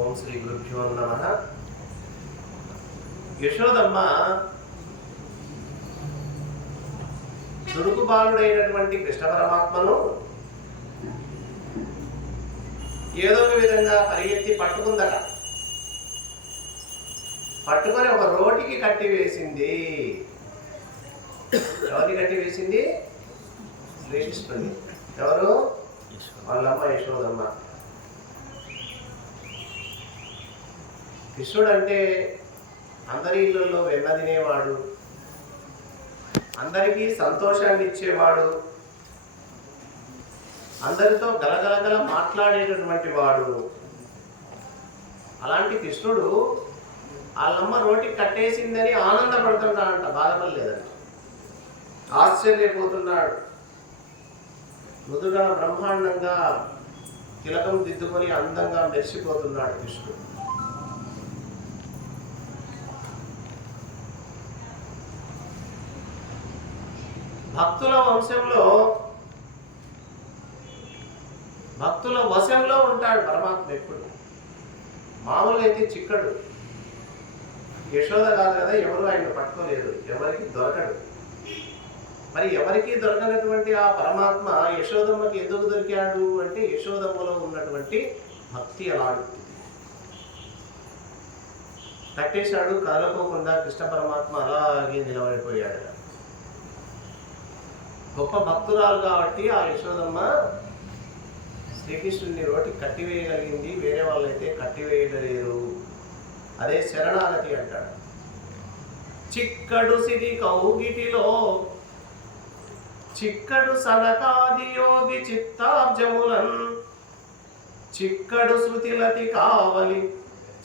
ఓం శ్రీ గురుభ్యో నమః. యశోదమ్మ దుడుకు బాలుడైనటువంటి కృష్ణ పరమాత్మను ఏదో ఒక విధంగా పరిగెత్తి పట్టుకుందట. పట్టుకొని ఒక రోటికి కట్టివేసింది. ఎవరిని కట్టివేసింది? శ్రీకృష్ణుని. ఎవరు? వాళ్ళమ్మ యశోదమ్మ. కృష్ణుడు అంటే అందరి ఇళ్ళల్లో వెన్న తినేవాడు, అందరికీ సంతోషాన్ని ఇచ్చేవాడు, అందరితో గలగలగల మాట్లాడేటటువంటి వాడు. అలాంటి కృష్ణుడు వాళ్ళమ్మ రోటికి కట్టేసిందని ఆనందపడుతున్నాడంట, బాధపడలేదంట. ఆశ్చర్యపోతున్నాడు. మృదుగా బ్రహ్మాండంగా తిలకం దిద్దుకొని అందంగా మెరిసిపోతున్నాడు కృష్ణుడు. భక్తుల వశంలో ఉంటాడు పరమాత్మ ఎప్పుడు. మామూలుగా అయితే చిక్కడు. యశోద కాదు కదా, ఎవరు ఆయన పట్టుకోలేదు, ఎవరికి దొరకడు. మరి ఎవరికి దొరకనటువంటి ఆ పరమాత్మ యశోదమ్మకి ఎందుకు దొరికాడు అంటే యశోదమ్మలో ఉన్నటువంటి భక్తి అలాంటిది. కట్టేశాడు, కదలకోకుండా కృష్ణ పరమాత్మ అలాగే నిలబడిపోయాడు. గొప్ప భక్తురాలు కాబట్టి ఆ యశోదమ్మ శ్రీకృష్ణుని రోటి కట్టివేయగలిగింది, వేరే వాళ్ళైతే కట్టివేయలేరు. అదే శరణాగతి అంటాడు. చిక్కడు సిరి కౌగిటిలో చిక్కడు సనకాది యోగి చిత్తాబ్జములన్ చిక్కడు శృతిలతి కావలి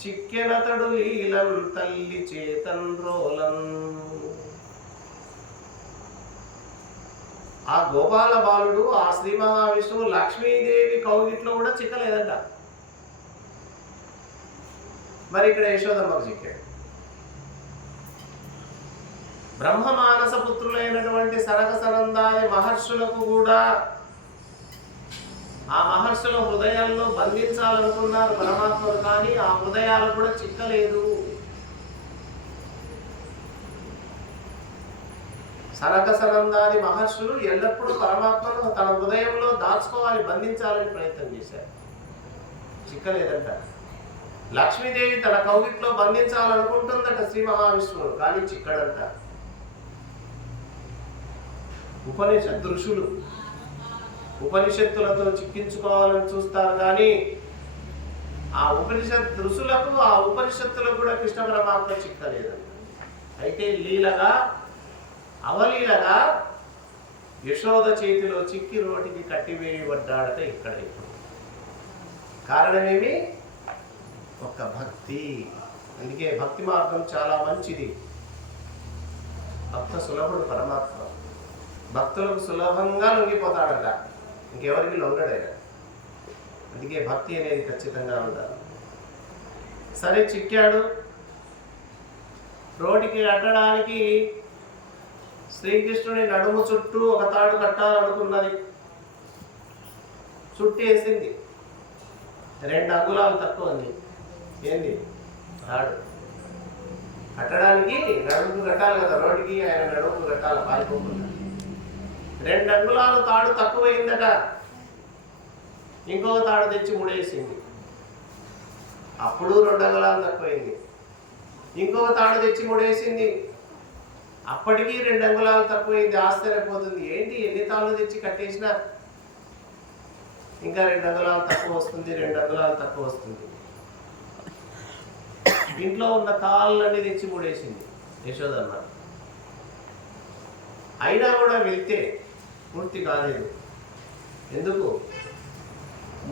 చిక్కెనతడు లీలం తల్లి చేతన్ రోలన్. ఆ గోపాల బాలుడు, ఆ శ్రీ మహావిష్ణువు లక్ష్మీదేవి కౌగిట్లో కూడా చిక్కలేదంట. మరి ఇక్కడ యశోదమ్మకు చిక్కాడు. బ్రహ్మ మానస పుత్రులైనటువంటి సనక సనందాది మహర్షులకు కూడా ఆ మహర్షుల హృదయాల్లో బంధించాలనుకున్నారు పరమాత్మను, కానీ ఆ హృదయాలకు కూడా చిక్కలేదు. సనక సనందాది మహర్షులు ఎల్లప్పుడూ పరమాత్మను తన హృదయంలో దాచుకోవాలి, బంధించాలని ప్రయత్నం చేశారు, చిక్కలేదంట. లక్ష్మీదేవి తన కౌగిట్లో బంధించాలనుకుంటుందట శ్రీ మహావిష్ణువు, కానీ చిక్కడంట. ఉపనిషత్ ఋషులు ఉపనిషత్తులతో చిక్కించుకోవాలని చూస్తారు, కానీ ఆ ఉపనిషత్ ఋషులకు ఆ ఉపనిషత్తులకు కూడా కృష్ణ పరమాత్మ చిక్కలేదంట. అయితే లీలగా అవలీలగా యశోద చేతిలో చిక్కి రోటికి కట్టివేయబడ్డాడట. ఇక్కడ కారణమేమి? ఒక భక్తి. అందుకే భక్తి మార్గం చాలా మంచిది. భక్త సులభుడు పరమాత్మ. భక్తులకు సులభంగా లొంగిపోతాడట, ఇంకెవరికి లొంగడైనా. అందుకే భక్తి అనేది ఖచ్చితంగా ఉండాలి. సరే, చిక్కాడు. రోటికి కట్టడానికి శ్రీకృష్ణుని నడుము చుట్టూ ఒక తాడు కట్టాలనుకున్నది. చుట్టేసింది. 2 అంగుళాలు తక్కువ ఉంది. ఏంది తాడు కట్టడానికి? నడుముకు కట్టాలి కదా, రోడ్డుకి ఆయన నడుముకు కట్టాలి పారిపోకుండా. 2 అంగుళాలు తాడు తక్కువైందట. ఇంకొక తాడు తెచ్చి ముడేసింది. అప్పుడు 2 అంగుళాలు తక్కువైంది. ఇంకొక తాడు తెచ్చి ముడేసింది. అప్పటికీ 2 అంగుళాలు తక్కువైంది. ఆశ్చర్యపోతుంది, ఏంటి ఎన్ని తాళ్ళు తెచ్చి కట్టేసినా ఇంకా 2 అంగుళాలు తక్కువ వస్తుంది, 2 అంగుళాలు తక్కువ వస్తుంది. ఇంట్లో ఉన్న తాళ్ళన్నీ తెచ్చి ముడేసింది యశోదమ్మ. అయినా కూడా వెళ్తే పూర్తి కాలేదు. ఎందుకు?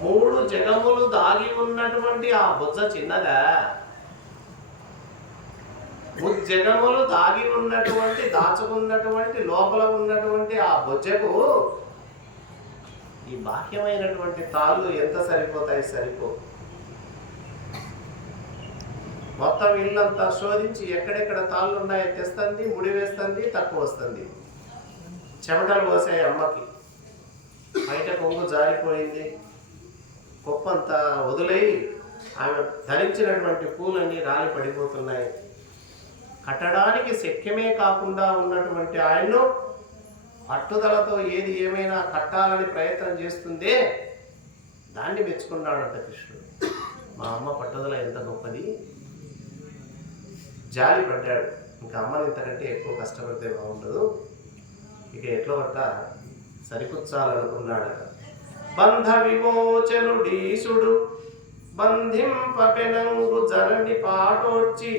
3 జగములు దాగి ఉన్నటువంటి ఆ బొజ్జ చిన్నదా? జగములు దాగి ఉన్నటువంటి దాచుకున్నటువంటి లోపల ఉన్నటువంటి ఆ బొజ్జకు ఈ బాహ్యమైనటువంటి తాళ్ళు ఎంత సరిపోతాయి? సరిపో. మొత్తం ఇల్లంతా శోధించి ఎక్కడెక్కడ తాళ్ళు ఉన్నాయో తెస్తుంది, ముడివేస్తుంది, తక్కువ వస్తుంది. చెమటలు పోసాయి అమ్మకి. బయట కొంగు జారిపోయింది, కుప్పంతా వదిలేయి ఆమె ధరించినటువంటి పూలన్నీ రాలి పడిపోతున్నాయి. కట్టడానికి శక్యమే కాకుండా ఉన్నటువంటి ఆయన్ను పట్టుదలతో ఏది ఏమైనా కట్టాలని ప్రయత్నం చేస్తుందే దాన్ని మెచ్చుకున్నాడంట కృష్ణుడు. మా అమ్మ పట్టుదల ఎంత గొప్పది, జాలి పడ్డాడు. ఇంకా అమ్మని ఇంతకంటే ఎక్కువ కష్టపడితే బాగుండదు, ఇక ఎట్లా పట్ట సరిపుచ్చాలనుకున్నాడట. బంధ విమోచనుడీసుడు బంధింపపెనంగు జనని పాటోర్చి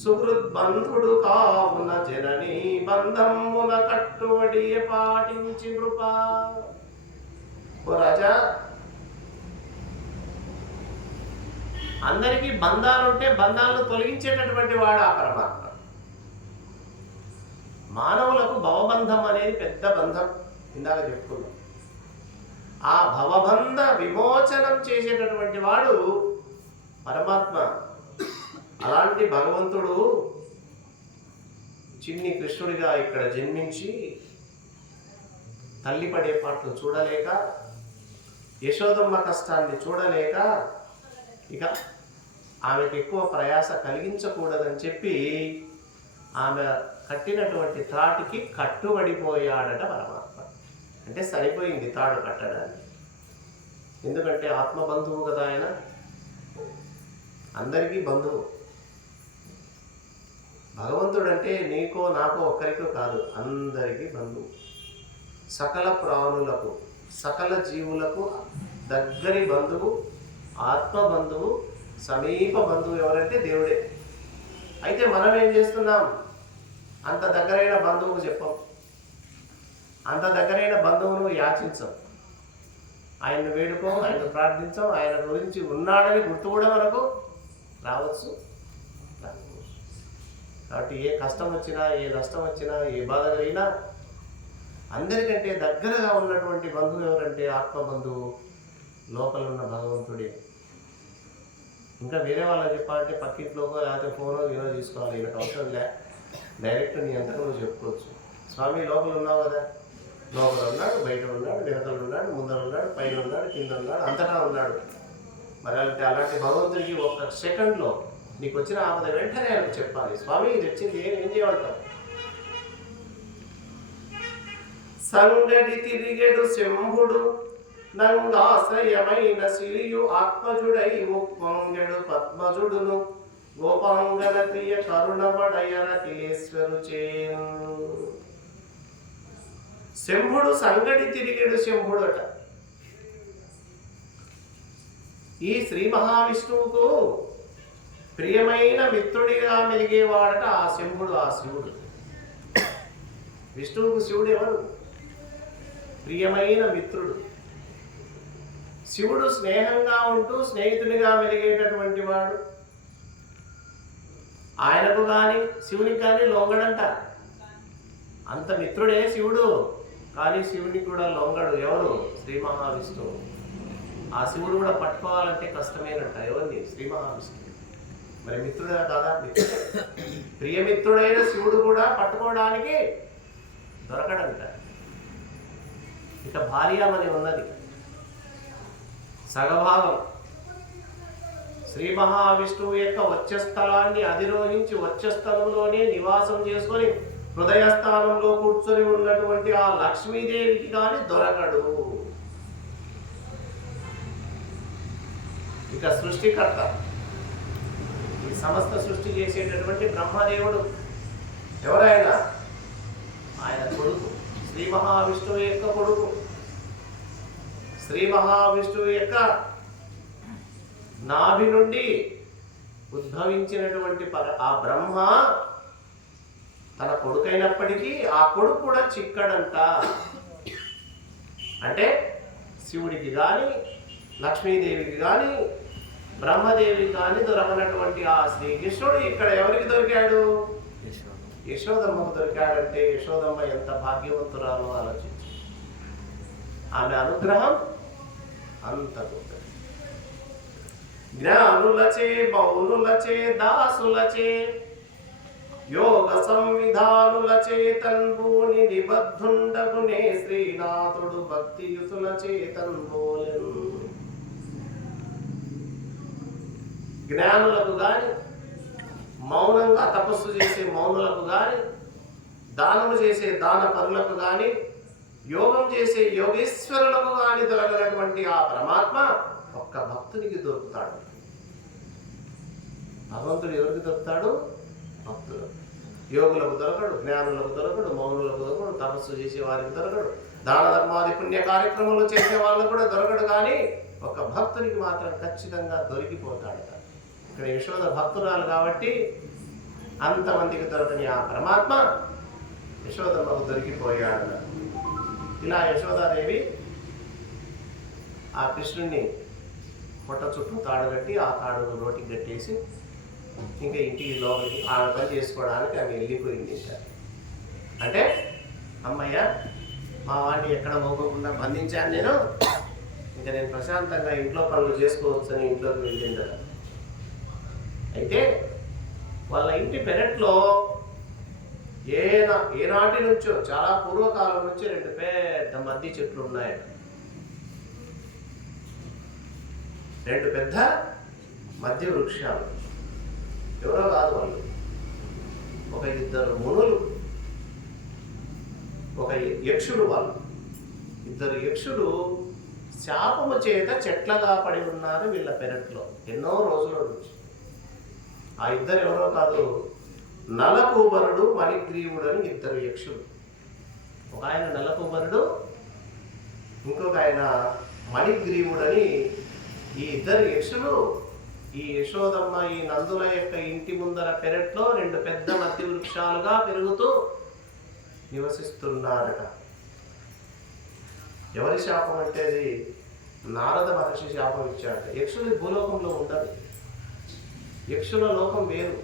సుహృద్బంధుడు కావున జనని బంధమున కట్టుబడియ పాటించి నృపా. ఓ రాజా, అందరికీ బంధాలుంటే బంధాలను తొలగించేటటువంటి వాడు ఆ పరమాత్మ. మానవులకు భవబంధం అనేది పెద్ద బంధం, ఇందాక చెప్పుకున్నాం. ఆ భవబంధ విమోచనం చేసేటటువంటి వాడు పరమాత్మ. అలాంటి భగవంతుడు చిన్ని కృష్ణుడిగా ఇక్కడ జన్మించి తల్లి పడే పాటలు చూడలేక, యశోదమ్మ కష్టాన్ని చూడలేక, ఇక ఆమెకు ఎక్కువ ప్రయాస కలిగించకూడదని చెప్పి ఆమె కట్టినటువంటి తాటికి కట్టుబడిపోయాడట పరమాత్మ. అంటే సరిపోయింది తాడు కట్టడానికి. ఎందుకంటే ఆత్మబంధువు కదా ఆయన, అందరికీ బంధువు. భగవంతుడు అంటే నీకో నాకో ఒక్కరికో కాదు, అందరికీ బంధువు. సకల ప్రాణులకు, సకల జీవులకు దగ్గరి బంధువు, ఆత్మ బంధువు, సమీప బంధువు ఎవరంటే దేవుడే. అయితే మనం ఏం చేస్తున్నాం? అంత దగ్గరైన బంధువుకు చెప్పం, అంత దగ్గరైన బంధువును యాచించం, ఆయన్ను వేడుకోం, ఆయన్ను ప్రార్థించం, ఆయన గురించి ఉన్నాడని గుర్తు కూడా మనకు రావచ్చు. కాబట్టి ఏ కష్టం వచ్చినా, ఏ నష్టం వచ్చినా, ఏ బాధ కలిగినా అందరికంటే దగ్గరగా ఉన్నటువంటి బంధువు ఎవరంటే ఆత్మబంధువు, లోపల ఉన్న భగవంతుడే. ఇంకా వేరే వాళ్ళకి చెప్పాలంటే పక్కింట్లోకో లేకపోతే ఫోనో ఏదో తీసుకోవాలి, ఈయనకు అవసరం లే, డైరెక్ట్ నీ అంతకు నువ్వు చెప్పుకోవచ్చు. స్వామి లోపల ఉన్నావు కదా, లోపల ఉన్నాడు, బయట ఉన్నాడు, వెనకలు ఉన్నాడు, ముందర ఉన్నాడు, పైన ఉన్నాడు, కింద ఉన్నాడు, అంతటా ఉన్నాడు. మరి అలాంటి భగవంతుడికి ఒక్క సెకండ్లో నీకు వచ్చిన ఆపద వెంటనే ఆయనకు చెప్పాలి, స్వామి ఇది వచ్చింది, ఏం చేయమంటావు? సంగడి తిరిగెడు శంభుడు నంగాశ్రయమైన సిరియు ఆత్మజుడై ముప్పొంగెడు పద్మజుడును గోపాంగన క్రియ కరుణవడయన కిలేశ్వరు చేను. శంభుడు సంగడి తిరిగెడు శంభుడట. ఈ శ్రీ మహావిష్ణువుకు ప్రియమైన మిత్రుడిగా మెలిగేవాడట ఆ శంభుడు, ఆ శివుడు. విష్ణువుకు శివుడు ఎవరు? ప్రియమైన మిత్రుడు. శివుడు స్నేహంగా ఉంటూ స్నేహితునిగా మెలిగేటటువంటి వాడు. ఆయనకు కానీ శివునికి కానీ లొంగడంట. అంత మిత్రుడే శివుడు, కానీ శివునికి కూడా లొంగడు. ఎవరు? శ్రీ మహావిష్ణువు. ఆ శివుడు కూడా పట్టుకోవాలంటే కష్టమేనంట. ఎవరిని? శ్రీ మహావిష్ణువు. మరి మిత్రుడే కాదా? ప్రియమిత్రుడైన శివుడు కూడా పట్టుకోవడానికి దొరకడంట. ఇక భార్యామని ఉన్నది సగభాగం. శ్రీ మహావిష్ణువు యొక్క వక్షస్థలాన్ని అధిరోహించి వక్షస్థలంలోనే నివాసం చేసుకొని హృదయస్థానంలో కూర్చొని ఉన్నటువంటి ఆ లక్ష్మీదేవికి కానీ దొరకడు. ఇక సృష్టికర్త, ఈ సమస్త సృష్టి చేసేటటువంటి బ్రహ్మదేవుడు ఎవరైనా ఆయన కొడుకు, శ్రీ మహావిష్ణువు యొక్క కొడుకు. శ్రీ మహావిష్ణువు యొక్క నాభి నుండి ఉద్భవించినటువంటి ఆ బ్రహ్మ తన కొడుకైనప్పటికీ ఆ కొడుకు కూడా చిక్కడంట. అంటే శివుడికి కానీ, లక్ష్మీదేవికి కానీ, బ్రహ్మదేవికి కానీ దొరకనటువంటి ఆ శ్రీకృష్ణుడు ఇక్కడ ఎవరికి దొరికాడు? యశోదమ్మకు దొరికాడంటే యశోదమ్మ ఎంత భాగ్యవంతురాలో ఆలోచించి. ఆమె అనుగ్రహం అంత గొప్పది. జ్ఞానులచే, మౌనులచే, దాసులచే, యోగ సంవిధానులచే తన్భూని నిబద్ధుండగునే శ్రీనాథుడు భక్తియుతులచే తన్బోలెన్. జ్ఞానులకు కానీ, మౌనంగా తపస్సు చేసే మౌనులకు కానీ, దానము చేసే దాన పరులకు కానీ, యోగం చేసే యోగేశ్వరులకు కానీ దొరకనటువంటి ఆ పరమాత్మ ఒక్క భక్తునికి దొరుకుతాడు. భగవంతుడు ఎవరికి దొరుకుతాడు? భక్తులు. యోగులకు దొరకడు, జ్ఞానులకు దొరకడు, మౌనులకు దొరకడు, తపస్సు చేసే వారికి దొరకడు, దాన ధర్మాది పుణ్య కార్యక్రమాలు చేసే వాళ్ళకు కూడా దొరకడు. కానీ ఒక భక్తునికి మాత్రం ఖచ్చితంగా దొరికిపోతాడు. ఇక్కడ యశోద భక్తురాలు కాబట్టి అంతమందికి దొరకని ఆ పరమాత్మ యశోదమ్మకు దొరికిపోయాడు. ఇలా యశోదాదేవి ఆ కృష్ణుడిని పొట్ట చుట్టూ తాడు కట్టి ఆ తాడును నోటికి కట్టేసి ఇంకా ఇంటికి లోపలికి ఆమె పని చేసుకోవడానికి ఆమె వెళ్ళిపోయింది. అంటే అమ్మయ్య మా వాడిని ఎక్కడ పోకుండా బంధించాను నేను, ఇంకా నేను ప్రశాంతంగా ఇంట్లో పనులు చేసుకోవచ్చని ఇంట్లోకి వెళ్ళింది కదా. అయితే వాళ్ళ ఇంటి పెరట్లో ఏనాటి నుంచో చాలా పూర్వకాలం నుంచి 2 పెద్ద మద్ది చెట్లు ఉన్నాయట. 2 పెద్ద మధ్య వృక్షాలు. ఎవరో కాదు వాళ్ళు, ఒక 2 మునులు, ఒక యక్షుడు. వాళ్ళు 2 యక్షులు శాపము చేత చెట్లగా పడి ఉన్నారు వీళ్ళ పెరట్లో ఎన్నో రోజుల నుంచి. ఆ 2 ఎవరో కాదు, నలకూబరుడు, మణిగ్రీవుడు అని 2 యక్షులు. ఒక ఆయన నలకూబరుడు, ఇంకొక ఆయన మణిగ్రీవుడు అని ఈ 2 యక్షులు ఈ యశోదమ్మ ఈ నందుల యొక్క ఇంటి ముందర పెరట్లో 2 పెద్ద మధ్య వృక్షాలుగా పెరుగుతూ నివసిస్తున్నారట. ఎవరి శాపం అంటే అది నారద మహర్షి శాపం ఇచ్చాడట. యక్షులు భూలోకంలో ఉండరు, యక్షుల లోకం వేరు.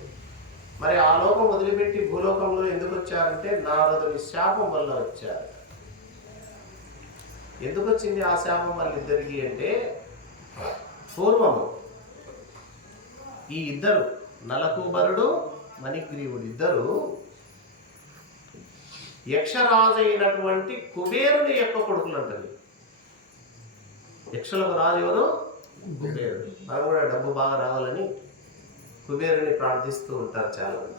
మరి ఆ లోకం వదిలిపెట్టి భూలోకంలో ఎందుకు వచ్చారంటే నారదుని శాపం వల్ల వచ్చారు. ఎందుకు వచ్చింది ఆ శాపం వాళ్ళిద్దరికి అంటే, పూర్వము ఈ 2 నలకూబరుడు, మణిగ్రీవుడు 2 యక్షరాజు అయినటువంటి కుబేరుని యొక్క కొడుకులు అంటారు. యక్షులకు రాజు ఎవరు? కుబేరుడు. మనం కూడా డబ్బు బాగా రావాలని కుబేరుని ప్రార్థిస్తూ ఉంటారు చాలా మంది.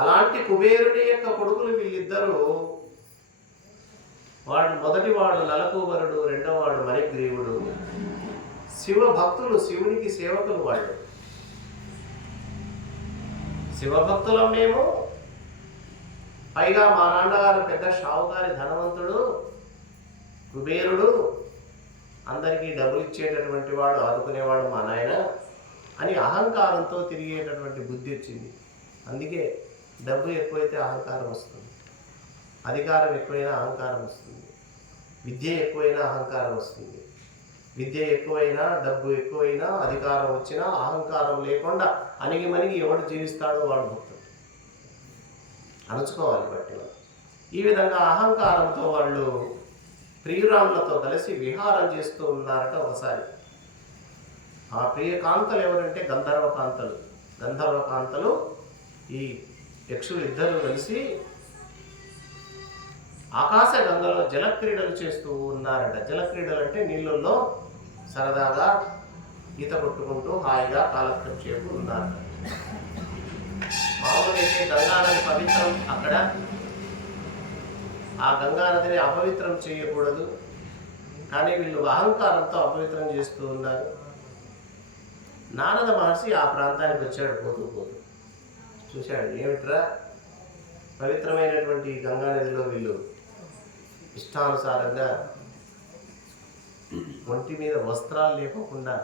అలాంటి కుబేరుని యొక్క కొడుకులు వీళ్ళిద్దరూ, మొదటి వాడు నలకూబరుడు, రెండవ వాడు మణిగ్రీవుడు శివ భక్తులు, శివునికి సేవకులు. వాళ్ళు శివభక్తులం మేము, పైగా మా నాన్నగారు పెద్ద షావుకారి ధనవంతుడు కుబేరుడు, అందరికీ డబ్బులు ఇచ్చేటటువంటి వాడు, ఆదుకునేవాడు మా నాయన అని అహంకారంతో తిరిగేటటువంటి బుద్ధి వచ్చింది. అందుకే డబ్బు ఎక్కువైతే అహంకారం వస్తుంది, అధికారం ఎక్కువైనా అహంకారం వస్తుంది, విద్య ఎక్కువైనా అహంకారం వస్తుంది. విద్య ఎక్కువైనా, డబ్బు ఎక్కువైనా, అధికారం వచ్చినా అహంకారం లేకుండా అణిగిమణిగి ఎవడు జీవిస్తాడో వాడు భక్తుడు. అణుచుకోవాలి బట్టి. ఈ విధంగా అహంకారంతో వాళ్ళు ప్రియురాములతో కలిసి విహారం చేస్తూ ఉన్నారట. ఒకసారి ఆ ప్రియకాంతలు ఎవరంటే గంధర్వకాంతలు. గంధర్వకాంతలు ఈ యక్షులు 2 కలిసి ఆకాశ గంగలో జలక్రీడలు చేస్తూ ఉన్నారట. జలక్రీడలు అంటే నీళ్ళల్లో సరదాగా ఈత కొట్టుకుంటూ హాయిగా కాలక్షేపం ఉన్నారట. మామూలుగా అయితే గంగానది పవిత్రం. అక్కడ ఆ గంగానదిని అపవిత్రం చేయకూడదు, కానీ వీళ్ళు అహంకారంతో అపవిత్రం చేస్తూ ఉన్నారు. నారద మహర్షి ఆ ప్రాంతానికి వచ్చాడు. పోతూ చూశాడు, ఏమిట్రా పవిత్రమైనటువంటి గంగానదిలో వీళ్ళు ఇష్టానుసారంగా ఒంటి మీద వస్త్రాలు లేకుండా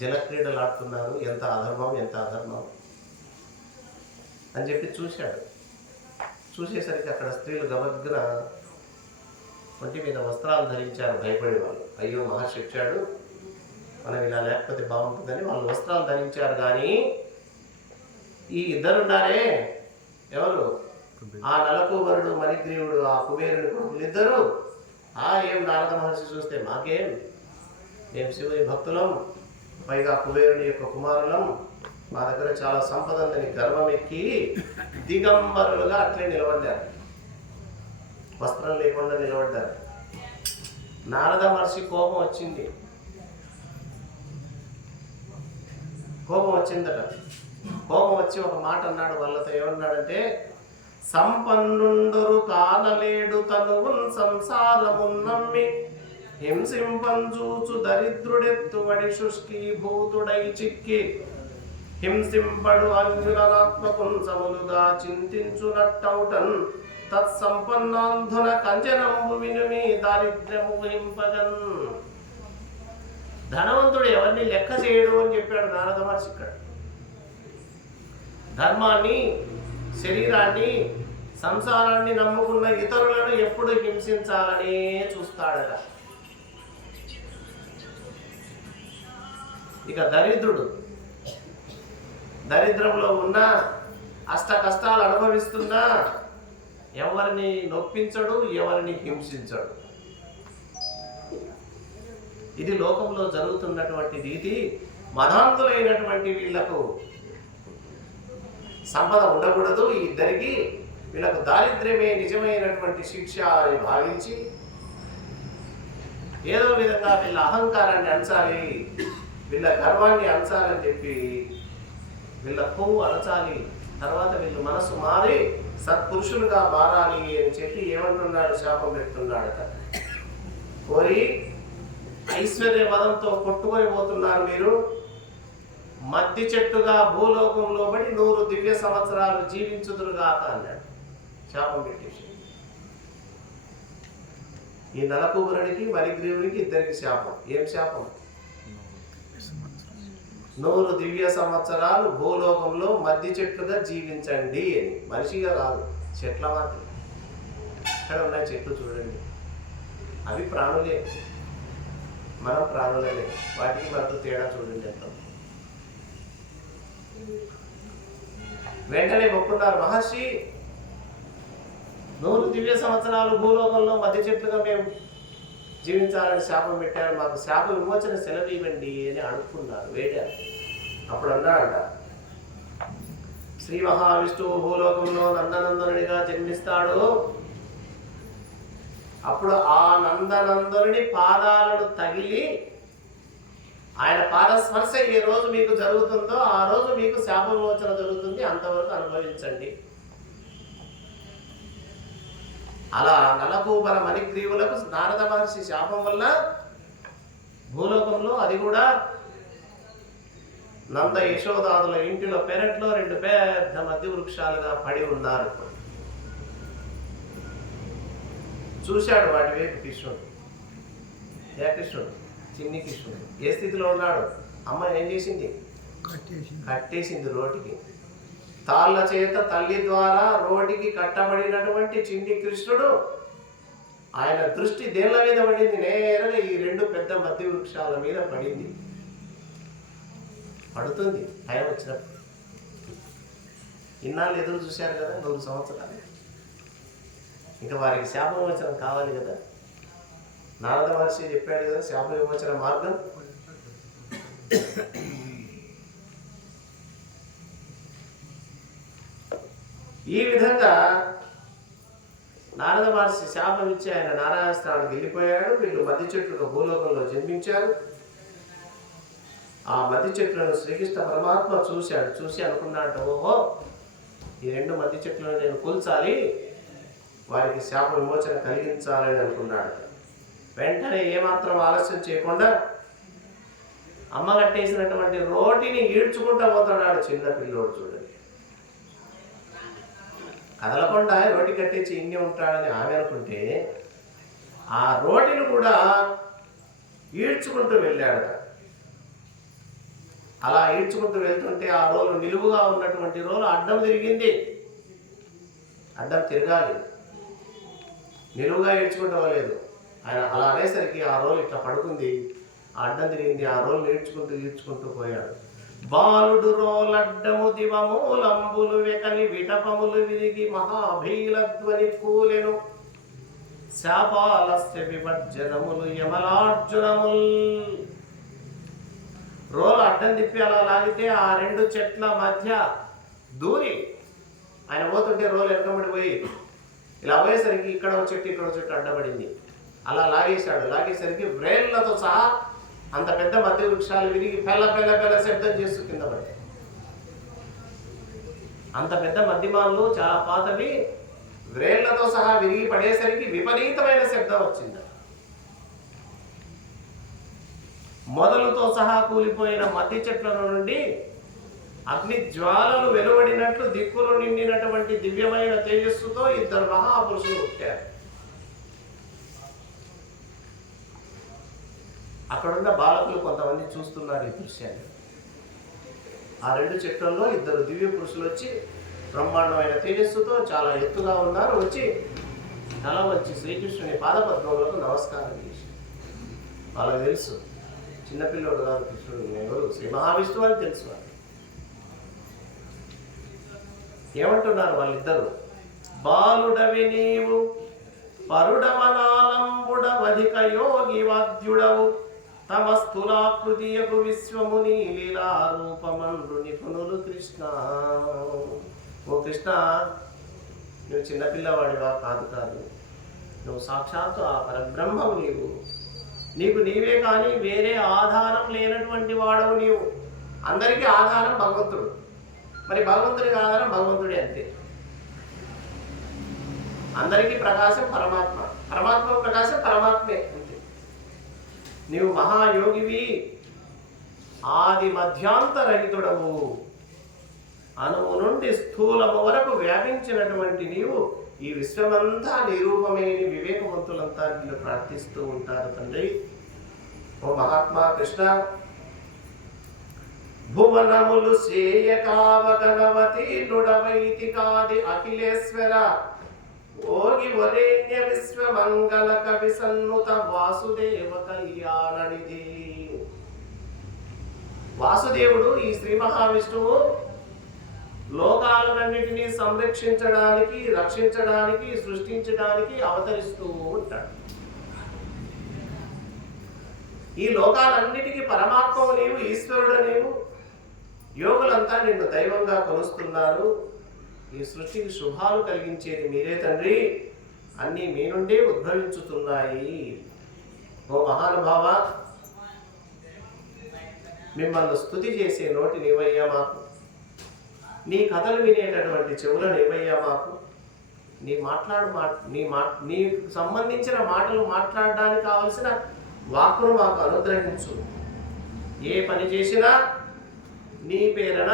జలక్రీడలు ఆడుతున్నారు, ఎంత అధర్మం, ఎంత అధర్మం అని చెప్పి చూశాడు. చూసేసరికి అక్కడ స్త్రీలు గబగ్గున ఒంటి మీద వస్త్రాలు ధరించారు. భయపడే వాళ్ళు, అయ్యో మహర్షి వచ్చాడు, మనం ఇలా లేకపోతే బాగుంటుందని వాళ్ళు వస్త్రాలు ధరించారు. కానీ ఈ 2 ఉన్నారే, ఎవరు? ఆ నలకూబరుడు, మణిగ్రీవుడు, ఆ కుబేరుని కొడుకులు 2. ఏం నారద మహర్షి చూస్తే మాకేం, మేము శివుని భక్తులం, పైగా కుబేరుని యొక్క కుమారులం, మా దగ్గర చాలా సంపద ఉందని గర్వం ఎక్కి దిగంబరులుగా అట్లే నిలబడ్డారు, వస్త్రం లేకుండా నిలబడ్డారు. నారద మహర్షి కోపం వచ్చింది. కోపం వచ్చిందట. కోపం వచ్చి ఒక మాట అన్నాడు వాళ్ళతో. ఏమన్నాడంటే, సంపన్నుండరు కానలేడు తనువున్ సంసారమున్నమ్మి హింసింపంజూచు దరిద్రుడెత్తువడి శుష్కీభూతుడై చిక్కి హింసింపడు అంజులనాత్మకున్ సములుగా చింతించునట్టౌటన్ తత్సంపన్నాంధున కంజనంబు వినుమి దారిద్ర్యము హింపగన్. ధనవంతుడు ఎవరిని లెక్క చేయడు అని చెప్పాడు నారద మహర్షి ఇక్కడ. ధర్మాన్ని, శరీరాన్ని, సంసారాన్ని నమ్ముకున్న ఇతరులను ఎప్పుడు హింసించాలనే చూస్తాడట. ఇక దరిద్రుడు దరిద్రంలో ఉన్న, అష్ట కష్టాలు అనుభవిస్తున్నా ఎవరిని నొప్పించడు, ఎవరిని హింసించడు. ఇది లోకంలో జరుగుతున్నటువంటి రీతి. మదాంతులైనటువంటి వీళ్లకు సంపద ఉండకూడదు, ఈ ఇద్దరికి వీళ్ళకు దారిద్ర్యమే నిజమైనటువంటి శిక్ష అని భావించి ఏదో విధంగా వీళ్ళ అహంకారాన్ని అంచాలి, వీళ్ళ గర్వాన్ని అంచాలని చెప్పి వీళ్ళ కొవ్వు అణచాలి, తర్వాత వీళ్ళు మనసు మారి సత్పురుషులుగా మారాలి అని చెప్పి ఏమంటున్నాడు, శాపం పెడుతున్నాడట. కోరి ఐశ్వర్య పదంతో కొట్టుకొని పోతున్నారు మీరు, మద్ది చెట్టుగా భూలోకంలో పడి 100 దివ్య సంవత్సరాలు జీవించుదురుగాక అన్నాడు శాపం పెట్టేసి. ఈ నలకూబరుడికి మణిగ్రీవునికి ఇద్దరికి శాపం. ఏం శాపం? 100 దివ్య సంవత్సరాలు భూలోకంలో మద్ది చెట్లుగా జీవించండి అని. మనిషిగా రాదు, చెట్ల మాత్రం. ఇక్కడ ఉన్నాయి చెట్లు చూడండి, అవి ప్రాణులే, మనం ప్రాణులే. వాటికి మనకు తేడా చూడండి ఎంత. వెంటనే మొక్కున్నారు, మహర్షి 100 దివ్య సంవత్సరాలు భూలోకంలో మధ్య చెట్లుగా మేము జీవించాలని శాపం పెట్టారు, మాకు శాప విమోచన సెలవు ఇవ్వండి అని అడుక్కున్నారు, వేడారు. అప్పుడు అన్నాడట, శ్రీ మహావిష్ణువు భూలోకంలో నందనందనుడిగా జన్మిస్తాడు. అప్పుడు ఆ నందనందనుడి పాదాలను తగిలి ఆయన పాదస్పర్శ ఏ రోజు మీకు జరుగుతుందో ఆ రోజు మీకు శాప విమోచన జరుగుతుంది, అంతవరకు అనుభవించండి. అలా నలకూబర మణిగ్రీవులకు నారద మహర్షి శాపం వల్ల భూలోకంలో, అది కూడా నంద యశోదాదుల ఇంటిలో పెరట్లో 2 పెద్ద మధ్య వృక్షాలుగా పడి ఉన్నారు. చూశాడు వాటి వైపు కృష్ణుడు. ఏ కృష్ణుడు? చిన్ని కృష్ణుడు. ఏ స్థితిలో ఉన్నాడు? అమ్మ ఏం చేసింది? కట్టేసింది రోటికి. తాళ్ళ చేత తల్లి ద్వారా రోటికి కట్టబడినటువంటి చిన్ని కృష్ణుడు, ఆయన దృష్టి దేళ్ళ మీద పడింది, నేరుగా ఈ 2 పెద్ద మధ్య వృక్షాల మీద పడింది. పడుతుంది టైం వచ్చినప్పుడు. ఇన్నాళ్ళు ఎదురు చూశారు కదా 100 సంవత్సరాలు, ఇంకా వారికి శాప విమోచనం కావాలి కదా. నారద మహర్షి చెప్పాడు కదా శాప విమోచన మార్గం. ఈ విధంగా నారద మహర్షి శాపం ఇచ్చి ఆయన నారాయణ స్థానానికి వెళ్ళిపోయాడు. వీళ్ళు మధ్య చెట్లుగా భూలోకంలో జన్మించారు. ఆ మధ్య చెట్లను శ్రీకృష్ణ పరమాత్మ చూశాడు. చూసి అనుకున్నాడు, ఓహో ఈ 2 మధ్య చెట్లను నేను కూల్చాలి, వారికి శాప విమోచన కలిగించాలని అనుకున్నాడు. వెంటనే ఏమాత్రం ఆలస్యం చేయకుండా అమ్మ కట్టేసినటువంటి రోటిని ఈడ్చుకుంటూ పోతున్నాడు చిన్న పిల్లోడు. చూడండి, కదలకుండా రోటి కట్టేసి ఇన్ని ఉంటాడని ఆమె అనుకుంటే ఆ రోటిని కూడా ఈడ్చుకుంటూ వెళ్ళాడట. అలా ఈడ్చుకుంటూ వెళ్తుంటే ఆ రోలు నిలువుగా ఉన్నటువంటి రోలు అడ్డం తిరిగింది. అడ్డం తిరగాలి, నిలువుగా ఈడ్చుకుంటూ పోలేదు. ఆయన అలా అనేసరికి ఆ రోలు ఇట్లా పడుకుంది, అడ్డం తిరిగింది. ఆ రోలు ఈడ్చుకుంటూ పోయాడు. బాలుడు రోలడ్డము దివమూలంబులు వెకలి విటపములు విరిగి మహాభీలధ్వని కూలెను శాపాలస్య విభజ్జనములు యమలార్జునముల్. రోలు అడ్డం తిప్పి అలా లాగితే ఆ 2 చెట్ల మధ్య దూరి ఆయన పోతుంటే రోలు వెనకబడి పోయి ఇలా పోయేసరికి ఇక్కడ ఒక చెట్టు అడ్డపడింది. అలా లాగేశాడు. లాగేసరికి వ్రేళ్లతో సహా అంత పెద్ద మధ్య వృక్షాలు విరిగి పెళ్ళ పెళ్ళ పెళ్ళ శబ్దం చేస్తూ కింద పడ్డాయి. అంత పెద్ద మధ్యమాలు చాలా పాతవి వ్రేళ్లతో సహా విరిగి పడేసరికి విపరీతమైన శబ్దం వచ్చింది. మొదలుతో సహా కూలిపోయిన మధ్య చెట్ల నుండి అగ్ని జ్వాలలు వెలువడినట్లు దిక్కులు నిండినటువంటి దివ్యమైన తేజస్సుతో ఇద్దరు మహాపురుషులు పుట్టారు. అక్కడున్న బాలకులు కొంతమంది చూస్తున్నారు ఈ దృశ్యాన్ని. ఆ రెండు చెట్లలో ఇద్దరు దివ్య పురుషులు వచ్చి బ్రహ్మాండమైన తేజస్సుతో చాలా ఎత్తుగా ఉన్నారు. వచ్చి తల వచ్చి శ్రీకృష్ణుని పాదపద్మములకు నమస్కారం చేసి, వాళ్ళకి తెలుసు చిన్నపిల్లడు కాదు కృష్ణుడు, ఎవరు శ్రీ మహావిష్ణువు అని తెలుసు. ఏమంటున్నారు వాళ్ళిద్దరు? బాలుడవి నీవు పరుడవనాలంబుడవధిక యోగి వాద్యుడవు తమస్థులాకృతియకు విశ్వముని లీలారూపమండు నిపుణులు కృష్ణ. ఓ కృష్ణ, నువ్వు చిన్నపిల్లవాడివా? కాదు కాదు, నువ్వు సాక్షాత్తు ఆ పరబ్రహ్మవు. నీకు నీవే కానీ వేరే ఆధారం లేనటువంటి వాడవు నీవు. అందరికీ ఆధారం భగవంతుడు. మరి భగవంతుడికి ఆధారం భగవంతుడే, అంతే. అందరికీ ప్రకాశం పరమాత్మ, పరమాత్మ ప్రకాశం పరమాత్మే, అంతే. నీవు మహాయోగివి, ఆది మధ్యాంతరహితుడవు, అణువు నుండి స్థూలము వరకు వ్యాపించినటువంటి నీవు ఈ విశ్వమంతా నిరూపమైన వివేకవంతులంతా నిన్ను ప్రార్థిస్తూ ఉంటారు తండ్రి. ఓ మహాత్మా కృష్ణ, భువనములు శ్రేయకావగణవతి నుడవైతికాది అఖిలేశ్వర ఓగి వరేణ్య విశ్వమంగళ కవి సన్నుత వాసుదేవ కళ్యాణనిధి. వాసుదేవుడు ఈ శ్రీ మహావిష్ణువు లోకాలన్నిటినీ సంరక్షించడానికి, రక్షించడానికి, సృష్టించడానికి అవతరిస్తూ ఉంటాడు. ఈ లోకాలన్నిటికీ పరమాత్మవు నీవు, ఈశ్వరుడు నీవు. యోగులంతా నిన్ను దైవంగా కొలుస్తున్నారు. ఈ సృష్టికి శుభాలు కలిగించేది మీరే తండ్రి. అన్నీ మీ నుండే ఉద్భవించుతున్నాయి. ఓ మహానుభావ, మిమ్మల్ని స్తుతి చేసే నోటి నీవయ్యా మాకు, నీ కథలు వినేటటువంటి చెవులను నీవయ్యా మాకు, నీకు సంబంధించిన మాటలు మాట్లాడడానికి కావలసిన వాక్కును మాకు అనుగ్రహించు. ఏ పని చేసినా నీ పేరన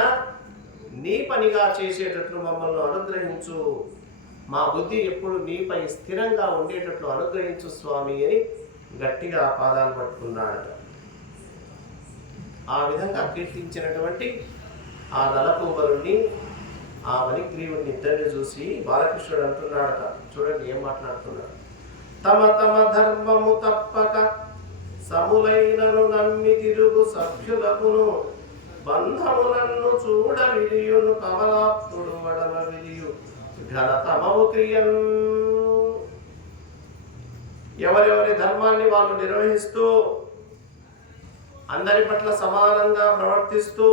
నీ పనిగా చేసేటట్లు మమ్మల్ని అనుగ్రహించు. మా బుద్ధి ఎప్పుడు నీపై స్థిరంగా ఉండేటట్లు అనుగ్రహించు స్వామి అని గట్టిగా పాదాలు పట్టుకున్నాడట. ఆ విధంగా కీర్తించినటువంటి ఆ నలకూబరుణ్ణి, ఆ మణిగ్రీవుని ఇద్దరిని చూసి బాలకృష్ణుడు అంటున్నాడట. చూడండి ఏం మాట్లాడుతున్నాడు. తమ తమ ధర్మము తప్పక సములైనను నమ్మి తిరుగు సభ్యులకును బంధములను చూడ విరియును కమలాప్తుడు వడల విరియు ఘనతమవు క్రియన్. ఎవరెవరి ధర్మాన్ని వాళ్ళు నిర్వహిస్తూ, అందరి పట్ల సమానంగా ప్రవర్తిస్తూ,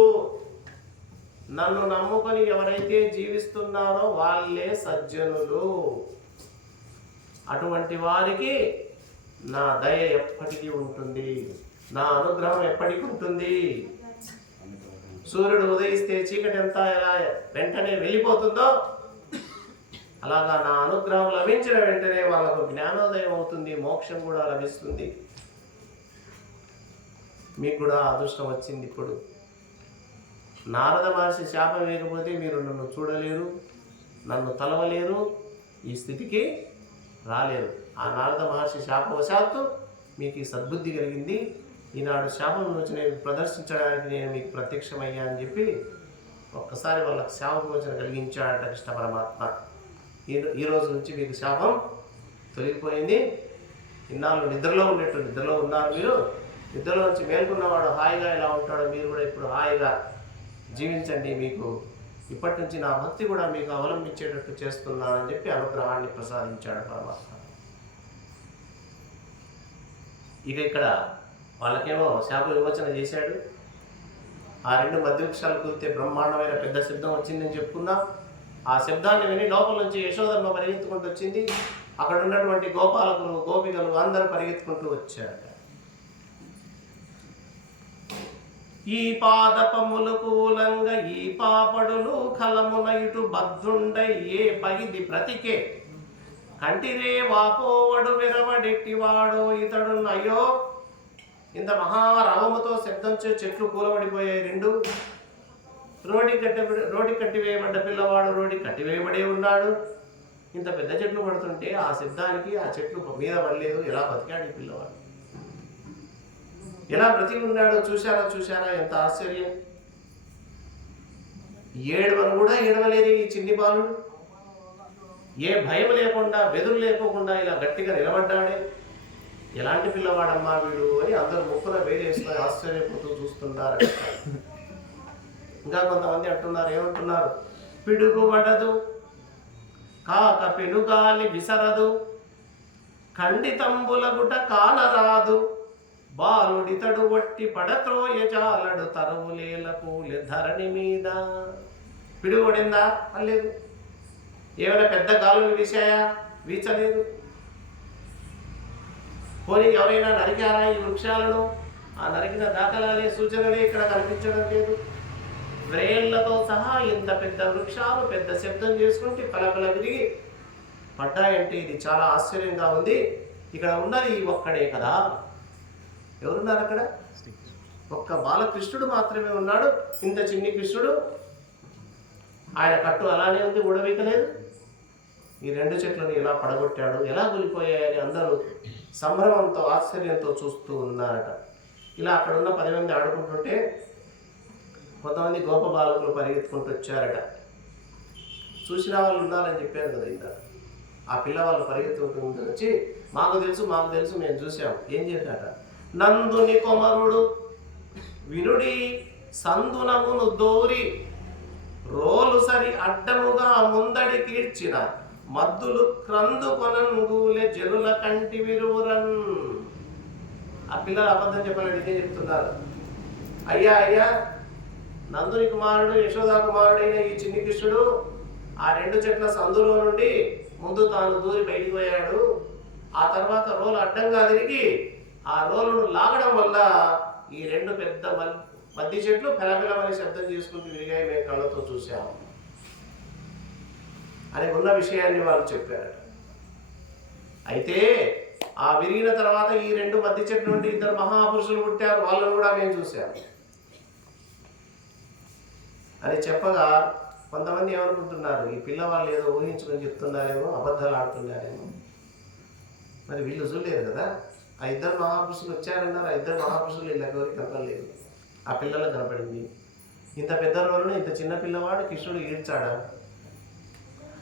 నన్ను నమ్ముకొని ఎవరైతే జీవిస్తున్నారో వాళ్ళే సజ్జనులు. అటువంటి వారికి నా దయ ఎప్పటికీ ఉంటుంది, నా అనుగ్రహం ఎప్పటికీ ఉంటుంది. సూర్యుడు ఉదయిస్తే చీకటి ఎంత ఎలా వెంటనే వెళ్ళిపోతుందో, అలాగా నా అనుగ్రహం లభించిన వెంటనే వాళ్ళకు జ్ఞానోదయం అవుతుంది, మోక్షం కూడా లభిస్తుంది. మీకు కూడా అదృష్టం వచ్చింది. ఇప్పుడు నారద మహర్షి శాపం వేయకపోతే మీరు నన్ను చూడలేరు, నన్ను తలవలేరు, ఈ స్థితికి రాలేరు. ఆ నారద మహర్షి శాపవశాత్తు మీకు ఈ సద్బుద్ధి కలిగింది. ఈనాడు శాపం నుంచి నేను ప్రదర్శించడానికి నేను మీకు ప్రత్యక్షమయ్యా అని చెప్పి ఒక్కసారి వాళ్ళకి శాపమోచన కలిగించాడట కృష్ణ పరమాత్మ. ఈ రోజు నుంచి మీకు శాపం తొలగిపోయింది. ఇన్నాళ్ళు నిద్రలో ఉన్నారు మీరు. నిద్రలో నుంచి మేల్కొన్నవాడు హాయిగా ఎలా ఉంటాడో మీరు కూడా ఇప్పుడు హాయిగా జీవించండి. మీకు ఇప్పటి నుంచి నా భక్తి కూడా మీకు అవలంబించేటట్టు చేస్తున్నానని చెప్పి అనుగ్రహాన్ని ప్రసాదించాడు పరమాత్మ. ఇక ఇక్కడ వాళ్ళకేమో శాప విమోచన చేశాడు. ఆ రెండు మధ్య వృక్షాలు కూలితే బ్రహ్మాండమైన పెద్ద శబ్దం వచ్చిందని చెప్పుకున్నాం. ఆ శబ్దాన్ని విని లోపల నుంచి యశోదమ్మ పరిగెత్తుకుంటూ వచ్చింది. అక్కడ ఉన్నటువంటి గోపాలకులు, గోపికలు అందరూ పరిగెత్తుకుంటూ వచ్చారు. ఈ పాదపములు కూలంగ ఈ పాపడులు కలమున ఇటు బద్ధుండై ఏ పగిది ప్రతికే కంటిరే వాపోవడు విరవడెట్టివాడో ఇతడు అయ్యో. ఇంత మహారవముతో శబ్దంచే చెట్లు కూలబడిపోయాయి రెండు. రోడ్డు కట్టివేయబడ్డ పిల్లవాడు రోడ్డు కట్టివేయబడే ఉన్నాడు. ఇంత పెద్ద చెట్లు పడుతుంటే ఆ శబ్దానికి ఆ చెట్లు మీద పడలేదు. ఎలా బతికాడు ఈ పిల్లవాడు, ఎలా బ్రతికి ఉన్నాడో చూశారా ఎంత ఆశ్చర్యం. ఏడవను కూడా ఏడవలేదు ఈ చిన్ని బాలుడు. ఏ భయం లేకుండా బెదురు లేకోకుండా ఇలా గట్టిగా నిలబడ్డాడే. ఎలాంటి పిల్లవాడమ్మా వీడు అని అందరూ ముక్కున వేలేసుకొని ఆశ్చర్యపోతూ చూస్తున్నారు. ఇంకా కొంతమంది అంటున్నారు, ఏమంటున్నారు, పిడుగు పడదు కాక పెనుగాలి విసరదు ఖండితంబుల గుట కానరాదు బాలుడితడు వట్టి పడత్రోయ జాలడు తరువులేల పూలె ధరణి మీద. పిడుగు పడిందా? లేదు. ఏమైనా పెద్ద గాలులు వీసాయా? వీచలేదు. పోనీ ఎవరైనా నరికారా ఈ వృక్షాలను? ఆ నరికిన దాఖలాలే సూచనలే ఇక్కడ కనిపించడం లేదు. వ్రేళ్లతో సహా ఇంత పెద్ద వృక్షాలు పెద్ద శబ్దం చేసుకుంటే పలపల విరిగి పడ్డాయంటే ఇది చాలా ఆశ్చర్యంగా ఉంది. ఇక్కడ ఉన్నది ఒక్కడే కదా. ఎవరున్నారు అక్కడ? ఒక్క బాలకృష్ణుడు మాత్రమే ఉన్నాడు. ఇంత చిన్ని కృష్ణుడు, ఆయన కట్టు అలానే ఉంది, ఊడవీకలేదు. ఈ రెండు చెట్లను ఎలా పడగొట్టాడు, ఎలా కూలిపోయాయని అందరూ సంభ్రమంతో ఆశ్చర్యంతో చూస్తూ ఉన్నారట. ఇలా అక్కడ ఉన్న 10 మంది ఆడుకుంటుంటే కొంతమంది గోప బాలకులు పరిగెత్తుకుంటూ వచ్చారట. చూసిన వాళ్ళు ఉన్నారని చెప్పారు కదా ఇంత. ఆ పిల్లవాళ్ళు పరిగెత్తుకుంటూ వచ్చి మాకు తెలుసు మేము చూసాం. ఏం చేశాట? నందుని కొమరుడు వినుడి సందునమును దోరి రోలు సరి అడ్డముగా ముందడి కీడ్చిన మద్దులు క్రందు కొనంగూలే జనుల కంటి విరువురన్. ఆ పిల్లలు అబద్ధం చెప్పాలని ఇదే చెప్తున్నారు. అయ్యా నందుని కుమారుడు యశోదా కుమారుడైన ఈ చిన్ని కృష్ణుడు ఆ రెండు చెట్ల సందులో నుండి ముందు తాను దూరి బయటికి పోయాడు. ఆ తర్వాత రోలు అడ్డంగా తిరిగి ఆ రోలును లాగడం వల్ల ఈ రెండు పెద్ద మద్ది చెట్లు పెలపెలమని శబ్దం చేసుకుంటూ విరిగాయి, మేము కళ్ళతో చూసాము అని ఉన్న విషయాన్ని వాళ్ళు చెప్పారట. అయితే ఆ విరిగిన తర్వాత ఈ రెండు మద్ది చెట్ల నుండి 2 మహాపురుషులు పుట్టారు, వాళ్ళను కూడా మేము చూసాము అని చెప్పగా కొంతమంది ఏమనుకుంటున్నారు, ఈ పిల్లవాళ్ళు ఏదో ఊహించుకొని చెప్తున్నారేమో, అబద్ధాలు ఆడుతున్నారేమో. మరి వీళ్ళు చూడలేదు కదా. ఆ 2 మహాపురుషులు వచ్చారన్నారు. ఆ 2 మహాపురుషులు వీళ్ళకి ఎవరికి కనపడలేదు, ఆ పిల్లలకు కనపడింది. ఇంత పెద్ద రోజును ఇంత చిన్న పిల్లవాడు కృష్ణుడు ఈడ్చాడా?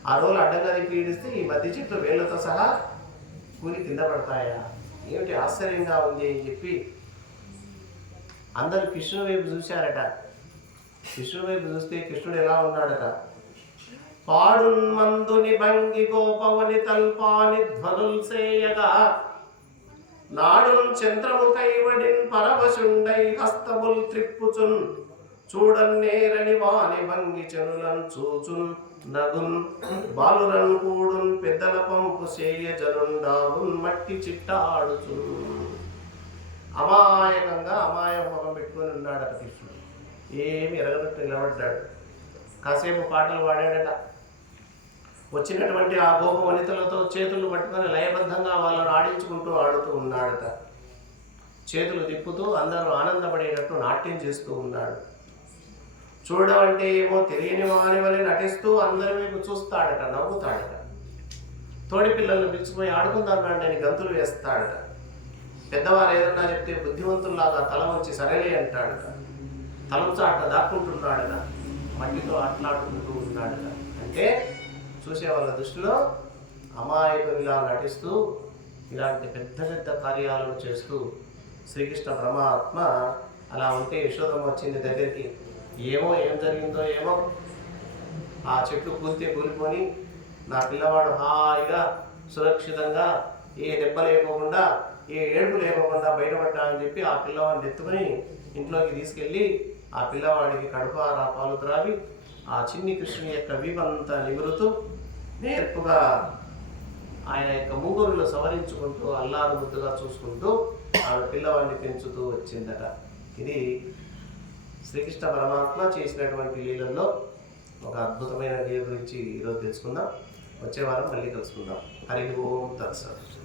ఆ రోజులు అడ్డంగా దిప్పి ఈడిస్తే ఈ మధ్య చెట్లు వేళ్లతో సహా కూలి కింద పడతాయా? ఏమిటి ఆశ్చర్యంగా ఉంది అని చెప్పి అందరూ కృష్ణుడి వైపు చూశారట. కృష్ణుడి వైపు చూస్తే కృష్ణుడు ఎలా ఉన్నాడట? పాడున్మందుని భంగి గోపవని తల్పాని ధ్వనుల్ సేయగా నాడున్ చంద్రము కైవడిన్ పరవశుండై హస్తముల్ త్రిప్పుచున్ చూడన్నేరని వాని భంగి చెనులన్ చూచున్ నగున్ బాలురన్ కూడున్ పెద్దల పంపు సేయ జనుండావున్ మట్టి చిట్టాడుచున్. అమాయకంగా అమాయక ముఖం పెట్టుకొని ఉన్నాడట కృష్ణుడు. ఏమి ఎరగనట్టు నిలబడ్డాడు. కాసేపు పాటలు పాడాడట. వచ్చినటువంటి ఆ గోప వనితలతో చేతులు పట్టుకొని లయబద్ధంగా వాళ్ళను ఆడించుకుంటూ ఆడుతూ ఉన్నాడట. చేతులు తిప్పుతూ అందరూ ఆనందపడేటట్టు నాట్యం చేస్తూ ఉన్నాడు. చూడమంటే ఏమో తెలియని వాని వలె నటిస్తూ అందరి వైపు చూస్తాడట, నవ్వుతాడట. తోడి పిల్లలను పిలిచిపోయి ఆడుకుందాం అని గంతులు వేస్తాడట. పెద్దవారు ఏదన్నా చెప్తే బుద్ధివంతుల్లాగా తల వంచి సరేలే అంటాడట. తలంచాట దాక్కుంటున్నాడట, మట్టితో ఆటలాడుకుంటూ ఉన్నాడట. అంటే చూసే వాళ్ళ దృష్టిలో అమాయకునిలా నటిస్తూ ఇలాంటి పెద్ద పెద్ద కార్యాలను చేస్తూ శ్రీకృష్ణ పరమాత్మ అలా ఉంటే యశోదమ్మ వచ్చింది దగ్గరికి. ఏం జరిగిందో ఏమో, ఆ చెట్లు కూలితే కూలిపోని నా పిల్లవాడు హాయిగా సురక్షితంగా ఏ దెబ్బ లేకోకుండా ఏ ఏడుపు లేకోకుండా బయటపడ్డా అని చెప్పి ఆ పిల్లవాడిని ఎత్తుకొని ఇంట్లోకి తీసుకెళ్ళి ఆ పిల్లవాడికి కడుపారా పాలు త్రావి ఆ చిన్ని కృష్ణుని యొక్క వీపంతా నిగురుతూ నేర్పుగా ఆయన యొక్క ముంగురులు సవరించుకుంటూ అల్లారు ముద్దుగా చూసుకుంటూ ఆమె పిల్లవాడిని పెంచుతూ వచ్చిందట. ఇది శ్రీకృష్ణ పరమాత్మ చేసినటువంటి లీలల్లో ఒక అద్భుతమైన లీల గురించి ఈరోజు తెలుసుకుందాం. వచ్చే వారం మళ్ళీ కలుసుకుందాం. హరి ఓం తత్సత్.